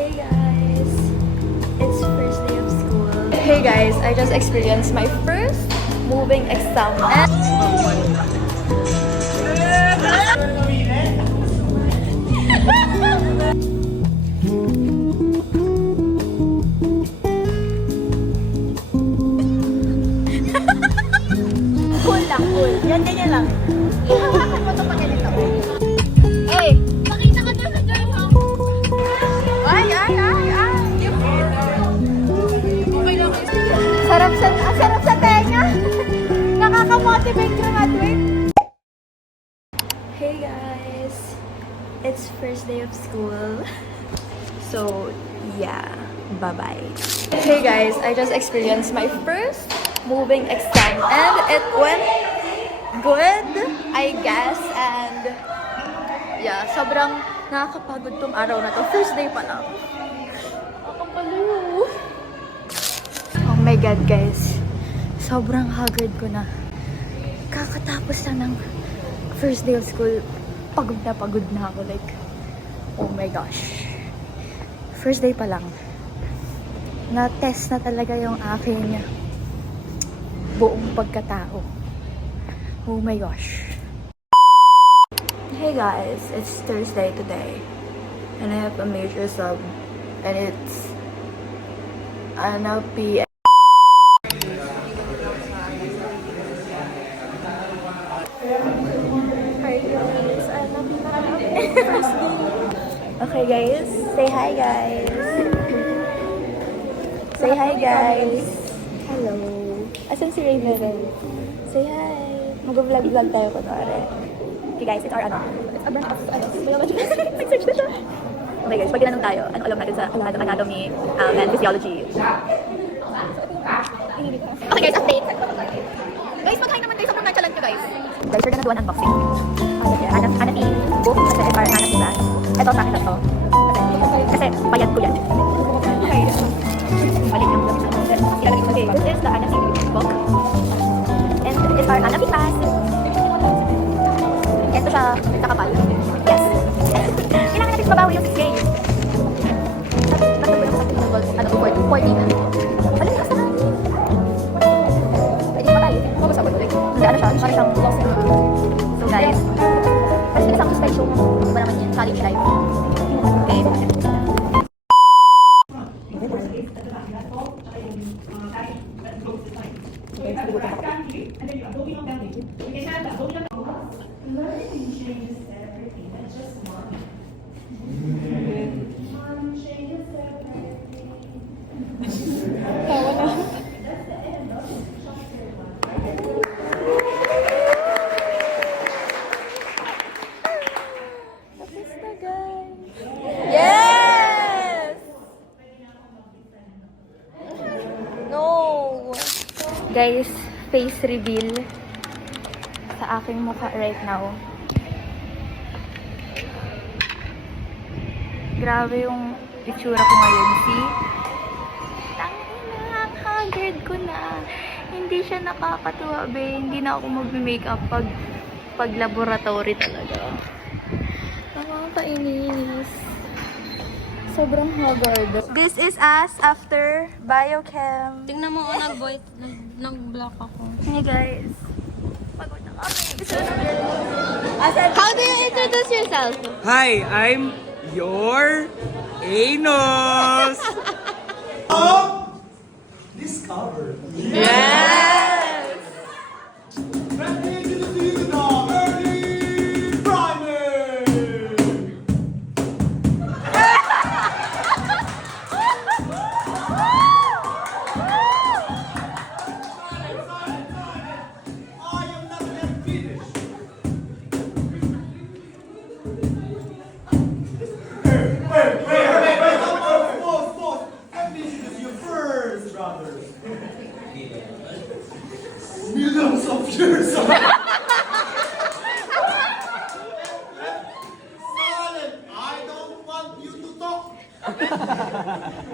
Hey guys, it's first day of school. Hey guys, I just experienced my first moving exam and cool lang, cool. Yan, ganyan lang. Ihawakan mo ito pag ganito. Hey! Makita ka doon sa girl mo! Ay! Sarap sa tenga! Nakaka-motivate yung athlete. Hey guys! It's first day of school. So, yeah. Bye-bye. Hey guys, I just experienced my first moving exam and it went good, I guess. And yeah, sobrang nakakapagod tong araw na to. First day pa lang. Nakakapalo. Oh my god guys, sobrang haggard ko na. Kakatapos lang ng first day of school, pagod na ako. Like, oh my gosh. First day pa lang. Na-test na talaga yung aking buong pagkatao. Oh my gosh. Hey guys, it's Thursday today. And I have a major sub. And it's NLP. Hi guys, NLP na first day. Okay guys, say hi guys. Say hi guys. Hello. Asan si Raven? Say hi. Mag-vlog tayo kunwari. Okay guys, it's our it's a branch of biology. Nag-search na siya. Okay guys, pag ginanong tayo, ano alam natin sa anatomy and physiology. Okay guys, update. Guys, mag-hi naman kayo sa mga challenge nyo guys. Guys, we're gonna do an unboxing. Anatomy book, kasi it's our anatomy class. Ito sa akin na to. Kasi bayad ko yan. Okay. Okay, this is the anatomy book. And it's our anatomy class. Ito siya, nakapal. Yes. Kailangan natin mabawi yung 6K. Ba't ko yung levels? 14. Alam ka saan? Pwede pa tayo. Mabasa ko tuloy. Hindi, ano siya? Ano siyang lost. So guys, kasi pinasang suspense yung iba naman yun. Challenge life. Okay. Guys, face reveal sa aking mukha right now. Grabe yung itsura ko ngayon. See? Tangina, haggard ko na. Hindi siya nakakatuwa, be. Hindi na ako mag-makeup pag laboratory talaga. Nakakainis. Sobrang haggard. This is us after biochem. Tingnan mo, nag-block ako. Hey guys. Pagod na kami. How do you introduce yourself? Hi, I'm your anus. Discover. Yes! Ready to do the early primary. I am not yet finished. Wait. Pause. Let me introduce you first, brothers. Millions of years ago. Silent. I don't want you to talk.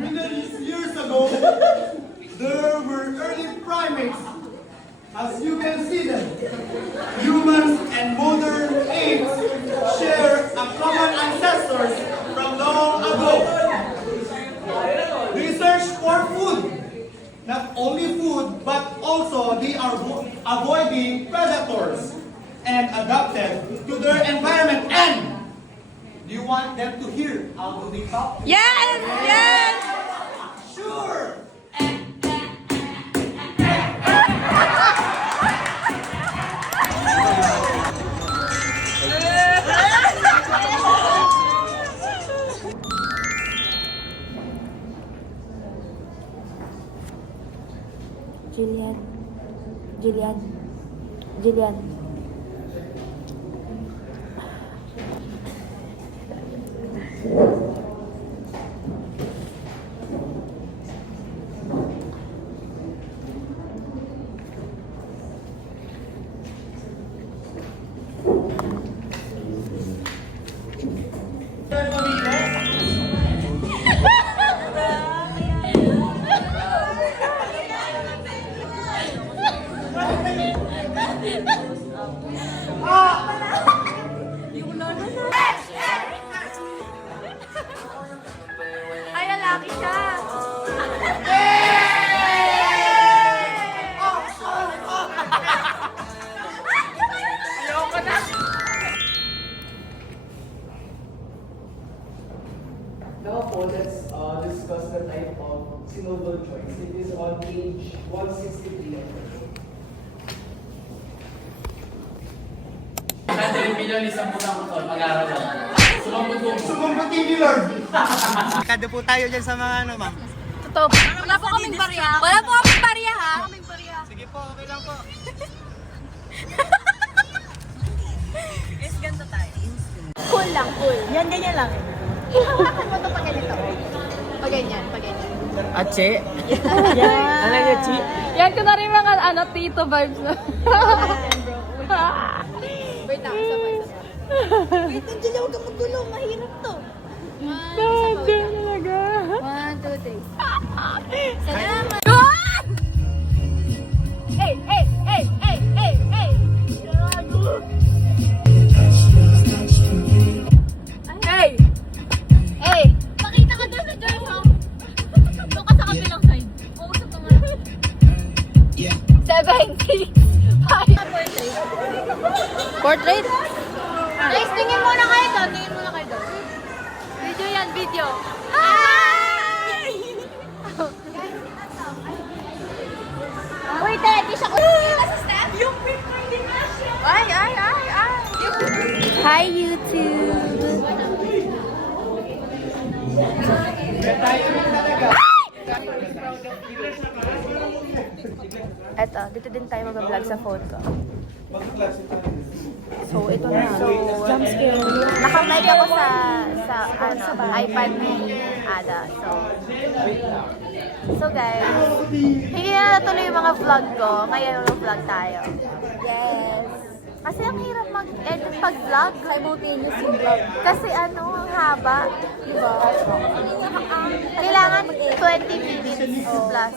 Millions of years ago, there were early primates. As you can see them, humans and modern apes share a common ancestors from long ago. not only food, but also they are avoiding predators and adapted to their environment. And do you want them to hear how do they talk? Yes! Yes! Sure! Jillian. Jillian. Jillian. Ay, lalaki siya. Now po, let's discuss the type of syllable choice. It is on page 163 of the book. Sumambot TV, Lord! Kada po tayo dyan sa mga ano, ma'am. Totoo. Wala po kaming barya. Wala po kaming barya, ha? Sige po, okay lang po. Cool lang, cool. Yan, ganyan lang. Hawakan mo ito pag ganito. Pag ganyan, pag ganyan. Ache. Ano yung chi? Yan ko na rin mga tito vibes na. Wait lang, isa pa, isa pa. Wait, Angela, huwag kang magulo. Mahirap to. Talaga. 1, 2, 3. Salamat! Hey, hey, hey, hey, hey, hey! Hey! Hey! Pakita ka doon sa Joyce, oh! Doon ka sa kabilang side. Uusap ka nga. 70! Portrait? Guys, tingin muna kayo doon. Tingin muna kayo doon. Video yan, video. Hi! Uy, Teddy, siya ko. Yung picture din na siya. Ay, ay, ay, ay. Hi, YouTube! Eto, dito din tayo mag-vlog sa phone ko. So, ito na. So, naka-mic ako sa iPad ni Ada. So guys, hindi na natuloy yung mga vlog ko. Ngayon mag-vlog tayo. Yes. Kasi ang hirap mag-edit pag-vlog. Simultaneous yung vlog. Kasi ang haba. Diba? Kailangan 20 minutes plus.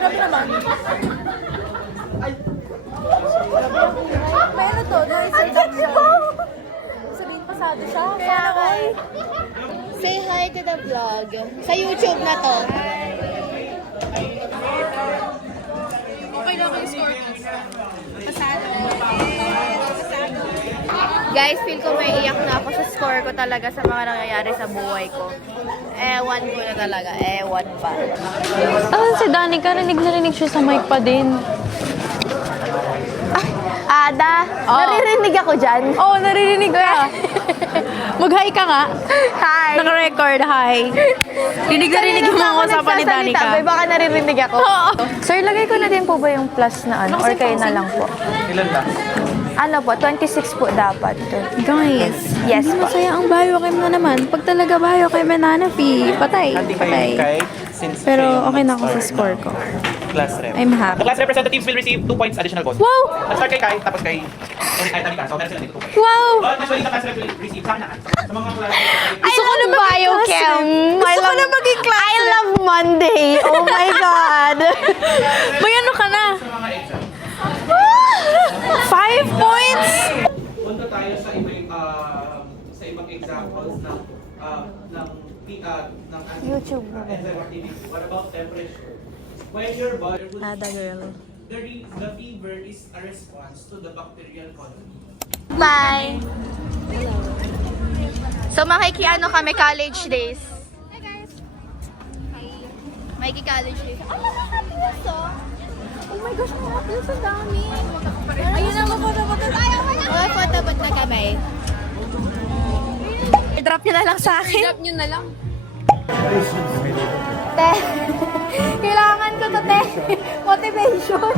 Grabe naman. May ano to? Noise reduction. Sabihin pasado siya. Kaya kay. Say hi to the vlog. Sa YouTube na to. Okay na kayo score. Pasado. Guys, feel ko may iyak na ako sa score ko talaga sa mga nangyayari sa buhay ko. Ewan ko na talaga. Ewan pa. Si Danica, narinig siya sa mic pa din. Ada, naririnig ako dyan. Oo, naririnig ka. Mag-hi ka nga. Hi! Naka-record, hi. Rinig na rinig yung mga usapan ni Danica. May baka naririnig ako. Sir, lagay ko na din po ba yung plus na ano? Or kayo na lang po? Ilan ba? Ano po, 26 po dapat. Guys, Yes hindi po. masaya ang biochem na naman. Pag talaga biochem na nanapi, patay. Hati kayo Patay. kay since Pero kayo okay na ako sa mag-start score ng ko. Class rep. I'm happy. The class representatives will receive 2 points additional bonus. Wow! Nag-start kay Kai, tapos kay Tanika. So, meron sila dito 2 points. Wow! But usually, the class rep will receive sa akin na. Sa mga class Gusto ko na biochem. Gusto ko na maging class I love Monday. Oh my God. May ano ka na? sa mga exam. 5 points? Punta tayo sa ibang examples ng YouTube na ba? What about temperature? When your body Ada girl. the fever is a response to the bacterial colony. Bye! So makikiano kami college days. Hi guys. Makiki college days. Oh, happiness oh. Oh my gosh, mga happiness ang dami. Ayun na, maputo-puto tayo. Oh, photo na kami. I-drop niyo na lang sa akin. Drop nyo na lang. Te, kailangan ko to, te. Motivation.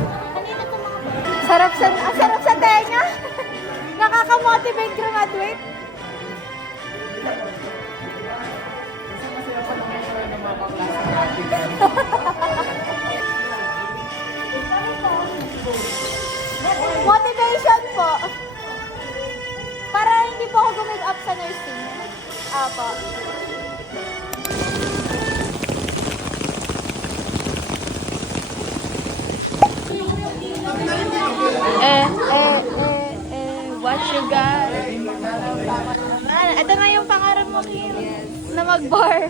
Sarap sa tenga. Nakaka-motivate graduate. Motivation po. Para hindi po ako gumig up sa nursing. Apo. What you got? Ito na yung pangarap mo, Kim. Na mag-bar.